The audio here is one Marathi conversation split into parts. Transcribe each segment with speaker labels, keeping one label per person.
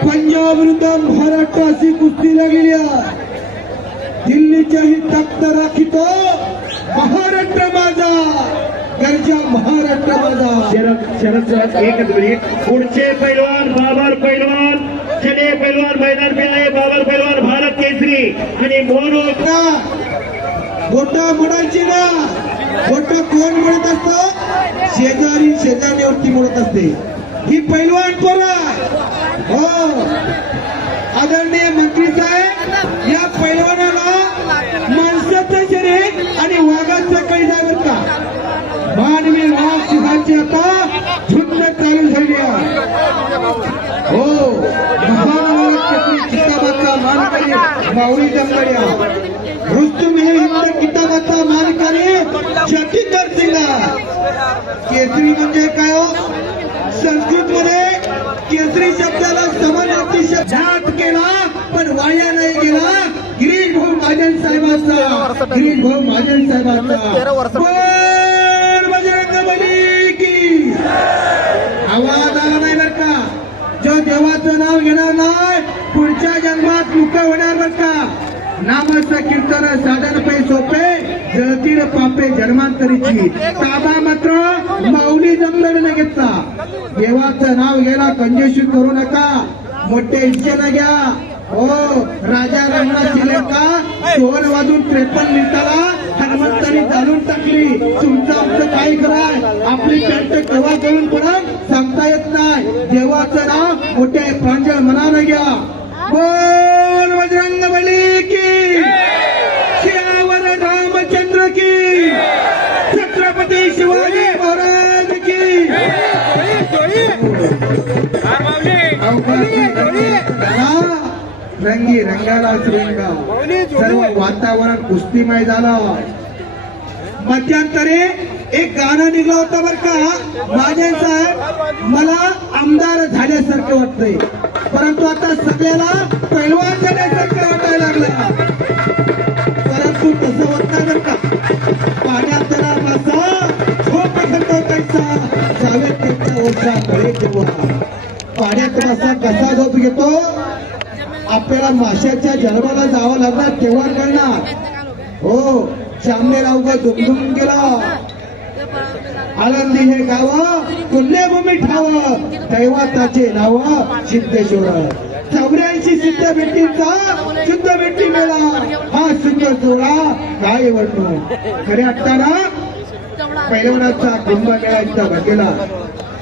Speaker 1: पंजाब विरुद्ध महाराष्ट्र अशी कुस्ती लागली आहे. दिल्लीच्या ही तख्त राखीतो महाराष्ट्र माझा गरजा महाराष्ट्र माझा.
Speaker 2: शरद शरद एकच मिनिट पुढचे पैलवान बाबर पैलवान चले पैलवान मैदान पे आहे बाबर पैलवान भारत केसरी आणि मोनो
Speaker 1: ना बोटा मोडायची ना. बोट कोण मोडत असत? शेजारी शेजारीवरती मोडत असते. ही पैलवान पोरा हो. आदरणीय मंत्री साहेब या पैलवानाला माणसाचं शरीर आणि वाघाचं कैदा बर का? मानवी वाघ सिंहाची आता झुंज चालू झाली हो. किताबाचा मानकरी माऊली जमगड्या रुस्तुम हे हिंद किताबाचा मानकरी शतीधर सिंगा. केसरी म्हणजे काय हो? संस्कृत मध्ये केसरी शब्दाला समानार्थी शब्द जात केला पण वाया नाही गेला. गिरीश भाऊ महाजन साहेबांचा. गिरीश भाऊ महाजन साहेबांचा आवाज आला नाही बर का? जो देवाचं नाव घेणार नाही पुढच्या जन्मात मुख होणार बर का? नामाचं कीर्तन साधन पै सोपे जळतील पापे जन्मांतरीची. ताबा मात्र निर्णय घेतला. देवाचं नाव घ्यायला कंजेशी करू नका. मोठे इच्छेनं घ्या. हो राजा रंगनाथ का दोन वाजून त्रेपन्न मिनिटाला हनुमंतांनी चालून टाकली. तुमचं आमचं काय कराय आपली पॅन्ट केव्हा करून पडत सांगता येत नाही. देवाचं नाव मोठ्या प्रांजळ मनानं रंगी रंगाला श्रीरंगा सर्व वातावरण कुस्तीमय झालं. मध्यंतरी एक गाणं निघलं होतं बरं का महाजन साहेब मला आमदार झाल्यासारखं वाटतंय. परंतु आता सगळ्याला पैलवान झाल्यासारखं वाटायला लागलं पाण्यात कसा झोप घेतो? आपल्याला माशाच्या जन्माला जावं लागणार तेव्हा कळणार? हो श्यामनेराव ग दुमदुम गेला. आनंदी हे गाव पुण्यभूमी ठाव. दैवाताचे नाव सिद्धेश्वर. चौऱ्याऐंशी सिद्ध भेटींचा शुद्ध भेटी मेळा. हा सुंदर जोडा काय म्हणतो खरे असताना पैलवानाचा कुंभमेळा इथं भरलेला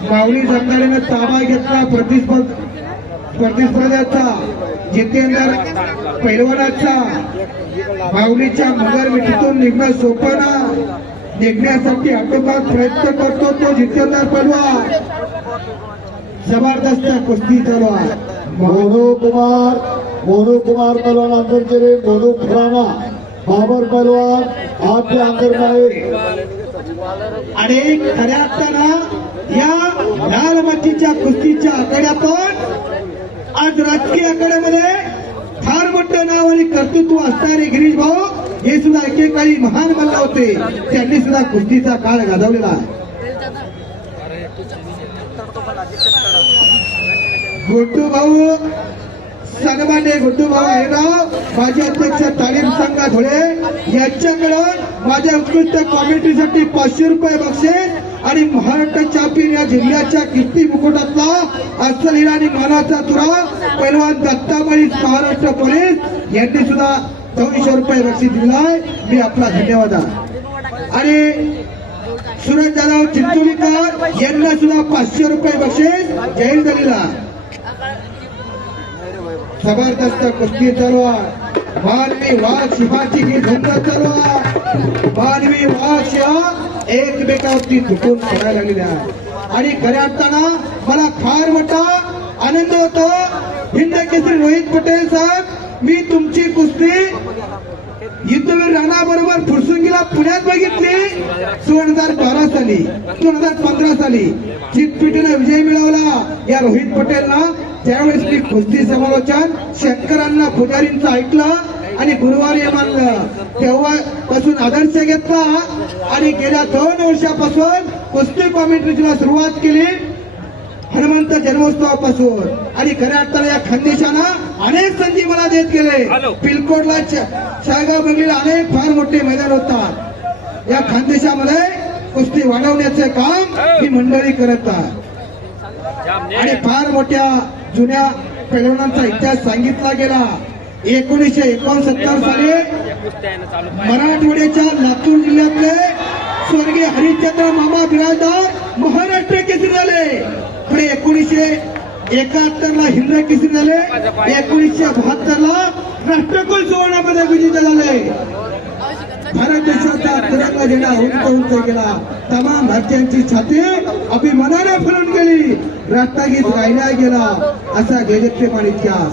Speaker 1: माऊली जंगालीनं ताबा घेतला प्रतिस्पर्ध प्रतिस्पर्ध्याचा. जितेंद्र पैलवानाचा. माऊलीच्या मगर मिठीतून निघणं सोपं ना. निघण्यासाठी आटोपात प्रयत्न करतो तो जितेंद्र पैलवान. जबरदस्त कुस्ती चालू आहे
Speaker 3: मोनू कुमार मोनू कुमार पैलवान अंदर मोनू खुराना बाबर पैलवान आपके अंदर
Speaker 1: आणि खऱ्या असताना या लाल मातीच्या कुस्तीच्या आखाड्यातून आज राजकीय आकड्यामध्ये फार मोठं नाव आणि कर्तृत्व असणारे गिरीश भाऊ हे सुद्धा एकेकाळी महान बनला होते. त्यांनी सुद्धा कुस्तीचा काळ गाजवलेला आहे. भाऊ सन्मान्य गुड्डू भाऊ हेराव माजी अध्यक्ष तालीम संघ धुळे यांच्याकडून माझ्या उत्कृष्ट कॉमेंट्रीसाठी पाचशे रुपये बक्षीस आणि महाराष्ट्र चॅम्पियन या जिल्ह्याच्या कीर्ती मुकुटातला अस्सल हिरा आणि मानाचा तुरा पैलवान दत्तामळी महाराष्ट्र पोलीस यांनी सुद्धा दोनशे रुपये बक्षीस दिलाय. मी आपला धन्यवाद आणि सुरज जाधव चिंचोलीकर यांना सुद्धा पाचशे रुपये बक्षीस जाहीर झालेला जबरदस्त कुस्ती चालू आहे मानवी वाघ शिवाची ही झुंज चालू आहे मानवी वाघ शिवा एकमेकावरती झुकून पडायला लागल्या आहे आणि खऱ्या अर्थानं मला फार मोठा आनंद होतो. हिंद केसरी रोहित पटेल साहेब मी तुमची कुस्ती युद्धवीर राणा बरोबर फुरसुंगीला पुण्यात बघितली. दोन हजार बारा साली दोन हजार पंधरा साली चितपिटीने विजय मिळवला. या रोहित पटेलला त्यावेळेस मी कुस्ती समालोचन शंकरांना पुजारींचं ऐकलं आणि गुरुवारी मानलं तेव्हापासून आदर्श घेतला आणि गेल्या दोन वर्षापासून कुस्ती कॉमेंट्रीला सुरुवात केली बाबांच्या जन्मोत्सवापासून. आणि खऱ्या अर्थानं या खानदेशानं अनेक संधी मला देत गेले. पिलकोडला शाळगाव बंगलीला अनेक फार मोठे मैदान होतात. या खानदेशामध्ये कुस्ती वाढवण्याचे काम ही मंडळी करत आहे आणि फार मोठ्या जुन्या पैलवानांचा इतिहास सांगितला गेला. एकोणीसशे एकोणसत्तर साली मराठवाड्याच्या लातूर जिल्ह्यातले स्वर्गीय हरिश्चंद्र मामा बिराजदार महाराष्ट्र केसरी झाले पुढे एकोणीसशे एकाहत्तर ला हिंद केसरी झाले एकोणीसशे बहात्तर ला राष्ट्रकुल सुवर्णामध्ये विजेते झाले. भारत देशाचा तिरंगा झेंडा उंच उंच गेला तमाम भारतीयांची छाती अभिमानाने फुलून गेली. राष्ट्रगीत गायला गेला असा गैजत्यमान इतिहास.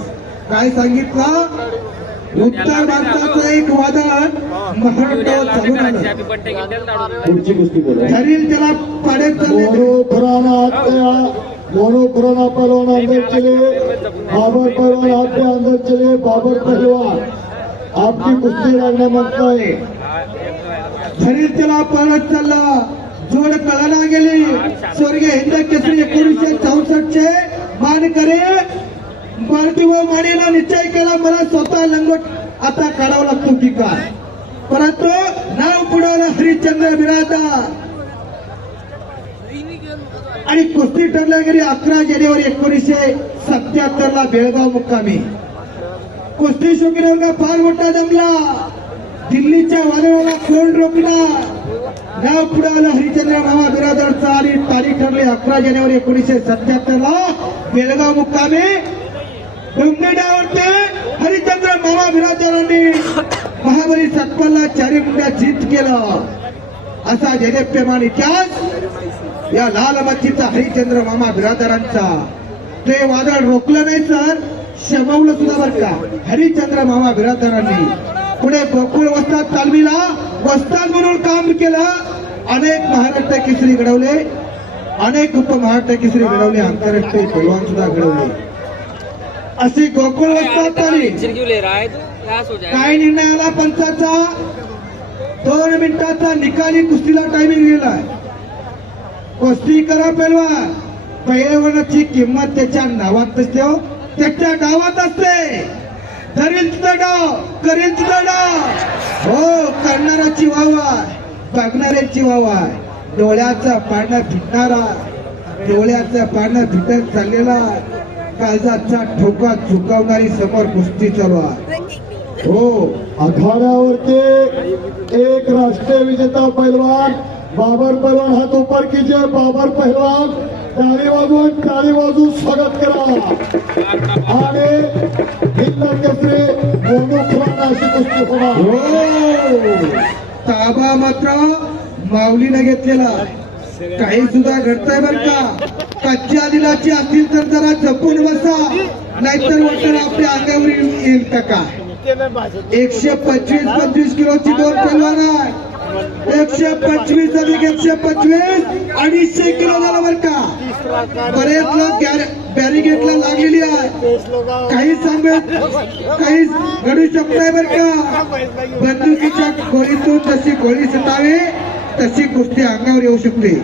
Speaker 1: काय सांगितलं? उत्तर भारताचं एक वादळ
Speaker 3: पुढची
Speaker 1: ठरील त्याला चालले.
Speaker 3: मोनो खुराना पहलवान अंदर चले. बाबर पहलवान आपके अंदर चले. बाबर पहलवान आपकी लगना है
Speaker 1: ठरील त्याला पाडत चालला. जोड कळाला गेली स्वर्गीय हिंद केसरी एकोणीसशे चौसष्ट चे मानकरी भारतीय मानेला निश्चय केला. मला स्वतः लंगोट आता काढावा लागतो की काय? परंतु नाव पुढाला हरिश्चंद्र बिराजदार आणि कुस्ती ठरल्या गेली अकरा जानेवारी एकोणीसशे सत्याहत्तर ला बेळगाव मुक्कामी. कुस्ती शौकीनांना फार मोठा जमला. दिल्लीच्या वादळाला कोण रोखला नाव पुढे हरिचंद्र मामा बिरादरचा आणि तारीख ठरली अकरा जानेवारी एकोणीसशे सत्याहत्तर ला. बेळगाव मुक्कामे. डोंगरड्यावरती हरिचंद्र मामा बिरादरांनी महाबली सत्पलला चारी मुंड्या जित केलं. असा जयदेप्यमान इतिहास या लाल मच्छीचा हरिचंद्र मामा बिरादरांचा ते वादळ रोखलं नाही सर. शमवलं सुद्धा बरं का? हरिचंद्र मामा बिरादरांनी पुढे गोकुळ वस्ताद तालमीला वस्तात म्हणून काम केलं. अनेक महाराष्ट्र केसरी घडवले अनेक उप महाराष्ट्र केसरी घडवले आंतरराष्ट्रीय पैलवान सुद्धा घडवले. अशी गोकुळ
Speaker 4: क्यों है
Speaker 1: काय निर्णय आला पंचाचा दोन मिनिटाचा निकाली कुस्तीला टायमिंग दिलाय कुस्ती करा पेलवान पैलवानाची किंमत त्याच्या नावात नसते हो. त्याच्या गावात असते. धरील तिथं डाव करील तिथं डाव. हो करणाराची वाव आहे बघणाऱ्याची वाव आहे. डोळ्याचं पानं फिटणारा डोळ्याचं पानं फिटत चाललेला काळजाचा ठोका चुकवणारी समोर कुस्ती चालू हो
Speaker 3: अखाड्यावरती एक राष्ट्रीय विजेता पहलवान बाबर पहलवान हात ऊपर कीजिए बाबर पहलवान टाळी वाजवून टाळी वाजवून स्वागत करा. आणि हिंद केसरी खुराना अशी कुस्ती होणार.
Speaker 1: हो. ताबा मात्र माऊलीने घेतलेला. काही सुद्धा घडतंय बर का? कच्च्या दिलाची असतील तर जरा जपून बसा. नाहीतर वाटत आपल्या अंगावर येईल येईल का एकशे पंचवीस पंचवीस किलोची दोन तलवार आहे. एकशे पंचवीस अधिक एकशे पंचवीस अडीचशे किलो झाला बर का. बरेच लोक बॅरिगेटला लागलेली आहे काही सांगत काही घडू शकतंय बर का. बंदुकीच्या गोळीतून जशी गोळी सुटावी तशी कुस्ती अंगावर येऊ शकते.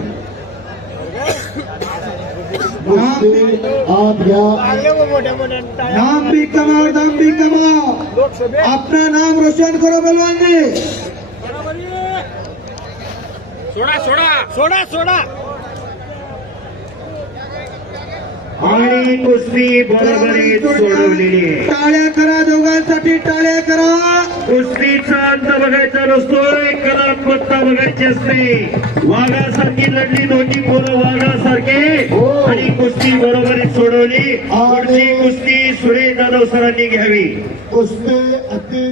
Speaker 1: नाम भी कमाओ दाम भी कमाओ अपना नाम रोशन करो बलवान
Speaker 4: सोडा सोडा. सोडा सोडा.
Speaker 2: आणि कुस्ती बरोबरीत सोडवलेली आहे.
Speaker 1: टाळ्या करा दोघांसाठी टाळ्या करा.
Speaker 2: कुस्तीचा अंत बघायचा कलात्मकता बघायची असते. वाघासारखी लढली दोन्ही पोरं वाघासारखे.
Speaker 3: हो.
Speaker 2: आणि कुस्ती बरोबरीत सोडवली. पुढची कुस्ती सुरेश जाधव सरांनी घ्यावी.
Speaker 3: कुस्ती अतिशय